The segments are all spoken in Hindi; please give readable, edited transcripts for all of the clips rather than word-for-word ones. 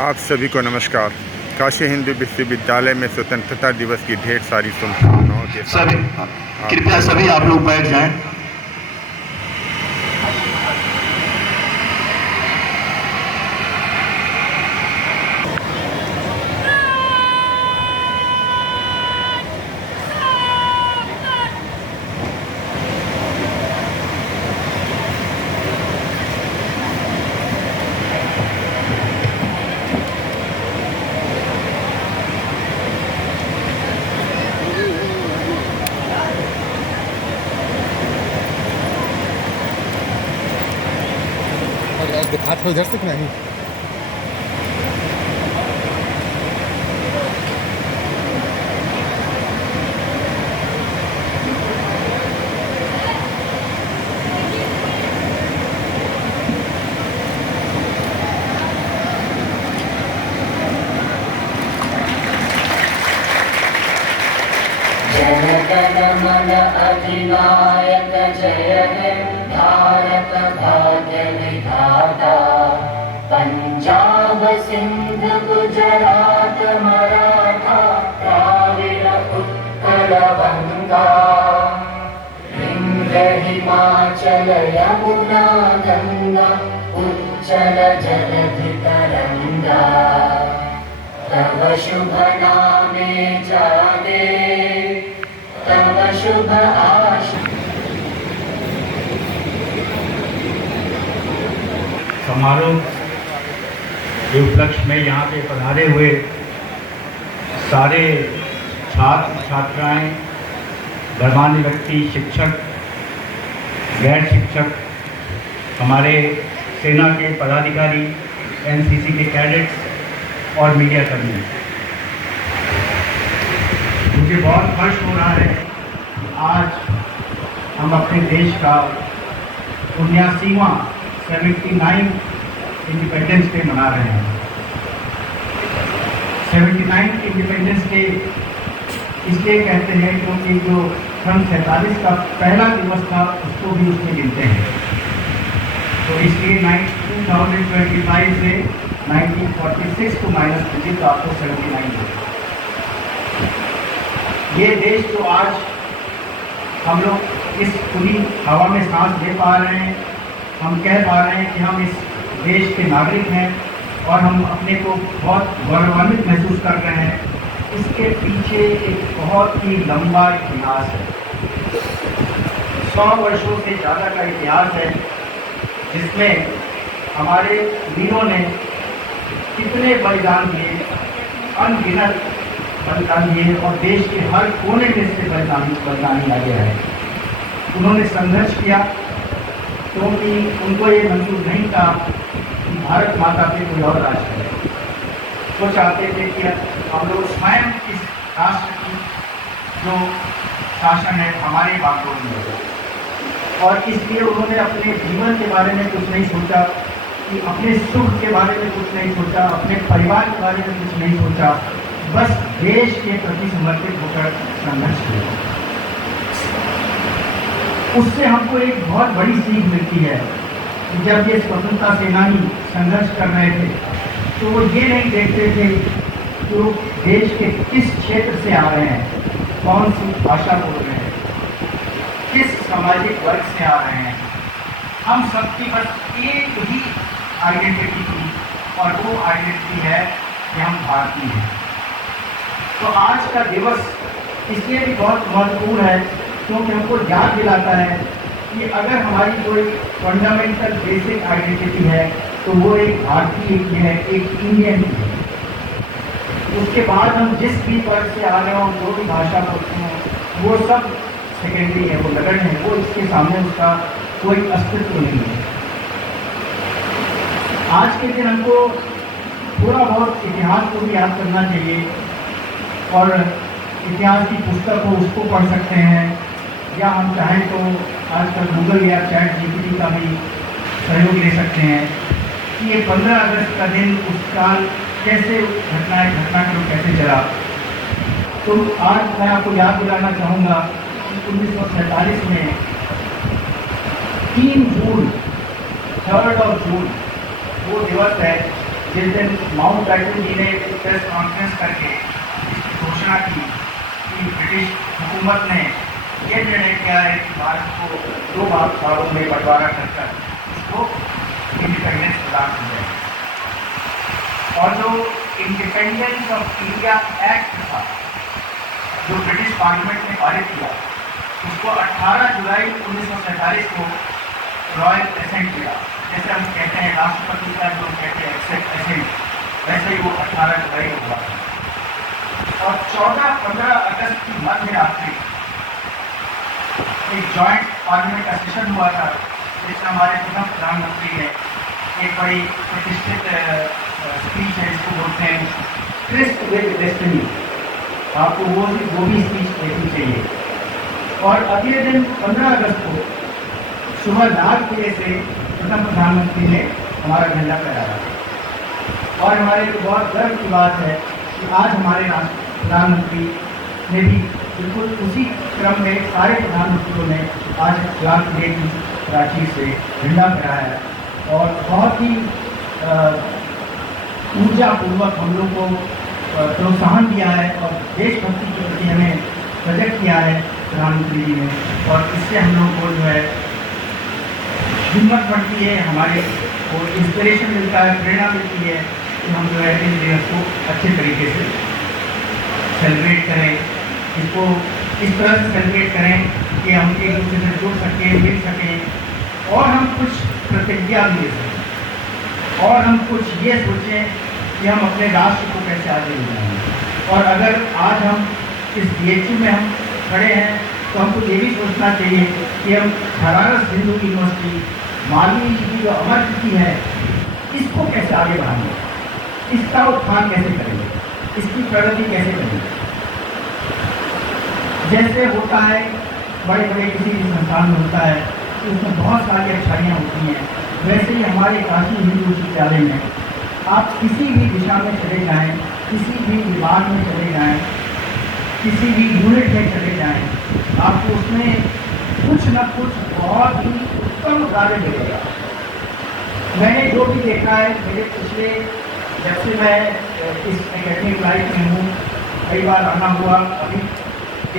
आप सभी को नमस्कार। काशी हिंदू विश्वविद्यालय में स्वतंत्रता दिवस की ढेर सारी शुभकामनाओं के साथ कृपया सभी आप लोग बैठ जाएं। दिखा थोड़ी देर तक नहीं। जनगण मन अधिनायक जय हे भारत भाग्य विधाता। पंजाब सिंध गुजरात मराठा द्राविड़ उत्कल बंगा। विंध्य हिमाचल यमुना गंगा उच्चल जलधि तरंगा। तव शुभ नामे जागे तव शुभ आशा। समारोह के उपलक्ष्य में यहाँ पे पधारे हुए सारे छात्र छात्राएं, गणमान्य व्यक्ति, शिक्षक, गैर शिक्षक, हमारे सेना के पदाधिकारी, एनसीसी के कैडेट्स और मीडिया कर्मी, मुझे बहुत हर्ष हो रहा है। आज हम अपने देश का 79वां 79 इंडिपेंडेंस डे मना रहे हैं। 79 इंडिपेंडेंस डे इसलिए कहते हैं क्योंकि जो सन 47 का पहला दिवस था उसको भी उसमें गिनते हैं। तो इसलिए 2025 से 1946 को माइनस कीजिए तो आपको 79 होगा। ये देश जो आज हम लोग इस खुली हवा में सांस ले पा रहे हैं, हम कह पा रहे हैं कि हम इस देश के नागरिक हैं और हम अपने को बहुत गौरवान्वित महसूस कर रहे हैं, इसके पीछे एक बहुत ही लंबा इतिहास है। 100 वर्षों से ज़्यादा का इतिहास है जिसमें हमारे वीरों ने कितने बलिदान दिए, अनगिनत बलिदान दिए और देश के हर कोने में से बलिदानी आगे है। उन्होंने संघर्ष किया क्योंकि उनको ये मंजूर नहीं था कि भारत माता पे कोई और राज करे। वो चाहते थे कि हम लोग स्वयं इस राष्ट्र की जो शासन है हमारे बागडोर में हो। और इसलिए उन्होंने अपने जीवन के बारे में कुछ नहीं सोचा, कि अपने सुख के बारे में कुछ नहीं सोचा, अपने परिवार के बारे में कुछ नहीं सोचा, बस देश के प्रति समर्पित होकर संघर्ष किया। उससे हमको एक बहुत बड़ी सीख मिलती है कि जब ये स्वतंत्रता सेनानी संघर्ष कर रहे थे तो वो ये नहीं देखते थे कि वो देश के किस क्षेत्र से आ रहे हैं, कौन सी भाषा बोल रहे हैं, किस सामाजिक वर्ग से आ रहे हैं। हम सबकी बस एक ही आइडेंटिटी थी और वो आइडेंटिटी है कि हम भारतीय हैं। तो आज का दिवस इसलिए भी बहुत महत्वपूर्ण है क्योंकि हमको याद दिलाता है कि अगर हमारी कोई फंडामेंटल बेसिक आइडेंटिटी है तो वो एक भारतीय की है, एक इंडियन की है। उसके बाद हम जिस भी वर्ग से आ रहे हों, जो भी भाषा बोलते हों, वो सब सेकेंडरी है, वो लगन है, वो इसके सामने उसका कोई अस्तित्व नहीं है। आज के दिन हमको थोड़ा बहुत इतिहास को भी याद करना चाहिए और इतिहास की पुस्तक हो उसको पढ़ सकते हैं, या हम चाहें तो आजकल गूगल या चैट जीपीटी का भी सहयोग ले सकते हैं कि ये 15 अगस्त का दिन उस साल कैसे घटनाक्रम कैसे चला। तो आज मैं आपको याद दिलाना चाहूँगा कि 1947 में 3 जून 3 जून वो दिवस है जिस दिन माउंट बैटन जी ने प्रेस कॉन्फ्रेंस करके इसकी घोषणा की कि ब्रिटिश हुकूमत ने ये निर्णय किया है कि भारत को 2 भागों में बंटवारा कर इसको इंडिपेंडेंस प्रदान की जाए। और जो इंडिपेंडेंस ऑफ इंडिया एक्ट था जो ब्रिटिश पार्लियामेंट ने पारित किया, उसको 18 जुलाई 1947 को रॉयल एसेंट मिला। जैसे हम कहते हैं राष्ट्रपति का जो कहते हैं एसेंट, वैसे ही वो 18 जुलाई को हुआ था। और 14-15 अगस्त की मध्य रात्रि एक जॉइंट पार्लियामेंट का सेशन हुआ था, जिसमें हमारे प्रथम प्रधानमंत्री ने एक बड़ी प्रतिष्ठित स्पीच है, इसको बोलते हैं ट्रिस्ट विद डेस्टिनी। आपको वो भी स्पीच देखनी चाहिए। और अगले दिन 15 अगस्त को सुबह 9 बजे से प्रथम प्रधानमंत्री ने हमारा झंडा फहराया। और हमारे लिए बहुत गर्व की बात है कि आज हमारे प्रधानमंत्री ने भी बिल्कुल उसी क्रम में सारे प्रधानमंत्रियों ने आज लाल किले की रांची से झंडा फहराया और बहुत ही ऊर्जापूर्वक हम लोग को प्रोत्साहन दिया है और देशभक्ति के प्रति हमें सजग किया है प्रधानमंत्री जी ने। और इससे हम लोग को जो है हिम्मत बढ़ती है, हमारे को इंस्पिरेशन मिलता है, प्रेरणा मिलती है कि हम जो है इन दिवस को अच्छे तरीके से सेलिब्रेट करें, इसको इस तरह से सेलिब्रेट करें कि हम एक दूसरे से जुड़ सकें, मिल सकें और हम कुछ प्रतिज्ञा भी ले सकें और हम कुछ ये सोचें कि हम अपने राष्ट्र को कैसे आगे ले जाएंगे। और अगर आज हम इस BHU में हम खड़े हैं तो हमको ये भी सोचना चाहिए कि हम बनारस हिंदू यूनिवर्सिटी मालवी की जो अमर तिथि है इसको कैसे आगे बढ़ाएंगे, इसका उत्थान कैसे करेंगे, इसकी प्रगति कैसे करेंगे। जैसे होता है बड़े बड़े किसी भी संस्थान में होता है कि उसमें बहुत सारी अच्छाइयाँ होती हैं, वैसे ही हमारे काशी हिंदू विश्वविद्यालय में आप किसी भी दिशा में चले जाएं, किसी भी विभाग में चले जाएं, किसी भी यूनिट में चले जाएं, आपको उसमें कुछ न कुछ बहुत ही उत्तम कार्य मिलेगा। मैंने जो भी देखा है मेरे पिछले जब से मैं इस एकेडमिक लाइफ में हूँ, कई बार आना हुआ, अभी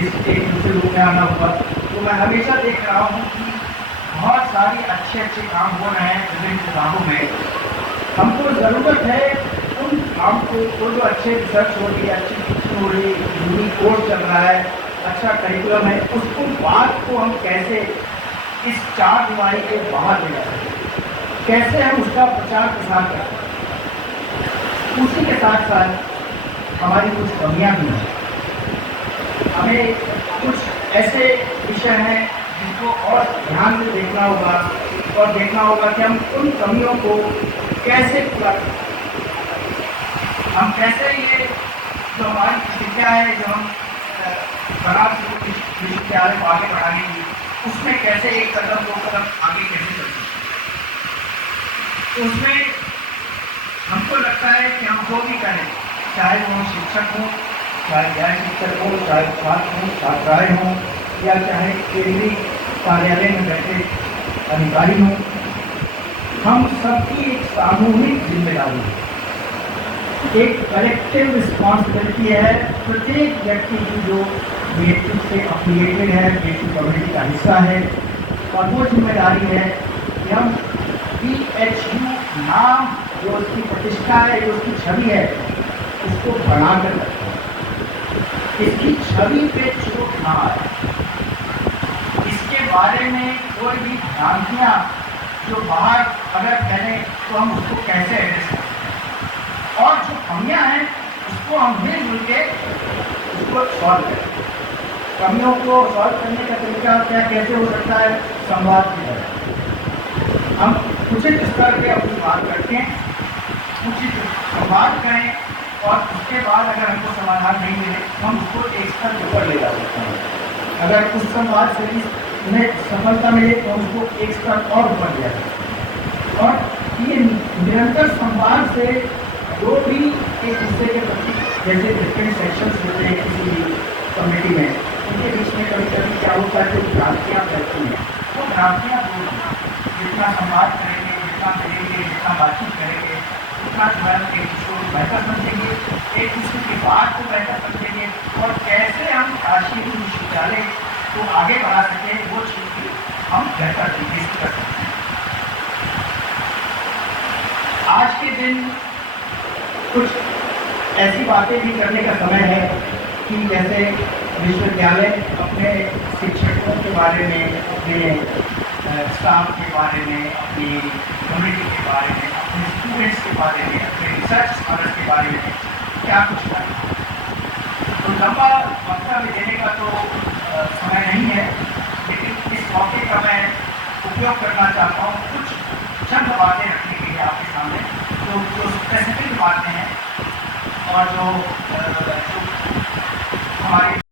इस एक दूसरे रूप में आना हुआ, तो मैं हमेशा देख रहा हूँ कि बहुत सारी अच्छे काम हो रहे हैं विभिन्न विभागों में। हमको ज़रूरत है उन काम को, वो जो अच्छे रिसर्च हो रही है, अच्छी टीचिंग हो रही है, यूनिक कोर्स चल रहा है, अच्छा करिकुलम है, उसको बात को हम कैसे इस 4 दीवारी के बाहर ले जा सकते, कैसे हम उसका प्रचार प्रसार कर सकते। उसी के साथ साथ हमारी कुछ कमियाँ भी हैं, हमें कुछ ऐसे विषय हैं जिनको और ध्यान से देखना होगा और देखना होगा कि हम उन कमियों को कैसे पूरा करें। हम कैसे ये जो हमारी प्रतिज्ञा है, जो हम बनारस विश्वविद्यालय को आगे बढ़ाने की, उसमें कैसे एक कदम 2 कदम आगे कैसे चल सकते। तो उसमें हमको लगता है कि हम जो भी करें, चाहे वो शिक्षक हों, चाहे गैर शिक्षक हों, चाहे छात्र हों, छात्राएँ हों, या चाहे केंद्रीय कार्यालय में बैठे अधिकारी हों, हम सबकी एक सामूहिक जिम्मेदारी है, एक कलेक्टिव रिस्पॉन्सिबिलिटी है। प्रत्येक व्यक्ति की जो BHU से अफिलिएटेड है, BHU कम्युनिटी का हिस्सा है, और वो जिम्मेदारी है कि हम BHU नाम जो उसकी प्रतिष्ठा है, जो उसकी छवि है, उसको बढ़ाकर रखें, इसकी छवि पे चोट ना आए, इसके बारे में कोई भी भ्रांतियाँ जो बाहर अगर फैलें तो हम उसको कैसे एड्रेस करें, और जो कमियाँ हैं उसको हम मिलजुल के उसको सॉल्व करें। कमियों को सॉल्व करने का तरीका क्या कैसे हो सकता है? संवाद की तरह हम उचित स्तर पे अपनी बात रखें, उचित संवाद करें, और उसके बाद अगर हमको समाधान नहीं मिले तो हम उसको एक स्तर ऊपर ले जा सकते हैं। अगर उस संवाद से भी उन्हें सफलता मिले तो हम उसको एक स्तर और ऊपर ले जा सकते हैं। और ये निरंतर संवाद से जो भी एक दूसरे के प्रति, जैसे डिफरेंट सेक्शंस होते हैं किसी भी कम्युनिटी में, उनके बीच में कभी कभी क्या होता है, जो भ्रांतियाँ फैलती हैं, वो भ्रांतियाँ दूर हों। जितना संवाद करेंगे, जितना मिलेंगे, जितना बातचीत करेंगे, उतना साथ जो है एक दूसरे को बेहतर समझेंगे, एक दूसरे की बात को बेहतर समझेंगे और कैसे हम काशी हिंदू विश्वविद्यालय को आगे बढ़ा सकें, वो चीज़ भी हम बेहतर तरीके से कर सकते हैं। आज के दिन कुछ ऐसी बातें भी करने का समय है कि जैसे विश्वविद्यालय अपने शिक्षकों के बारे में, अपने स्टाफ के बारे में, अपनी कम्युनिटी के बारे में, अपने स्टूडेंट्स के बारे में, अपने रिसर्च स्कॉलर्स के बारे में क्या कुछ करें। तो लंबा वक्तव्य में देने का तो समय नहीं है, लेकिन इस मौके का मैं उपयोग करना चाहता हूँ कुछ चंद बातें रखने के लिए आपके सामने, जो स्पेसिफिक बातें हैं और जो हमारे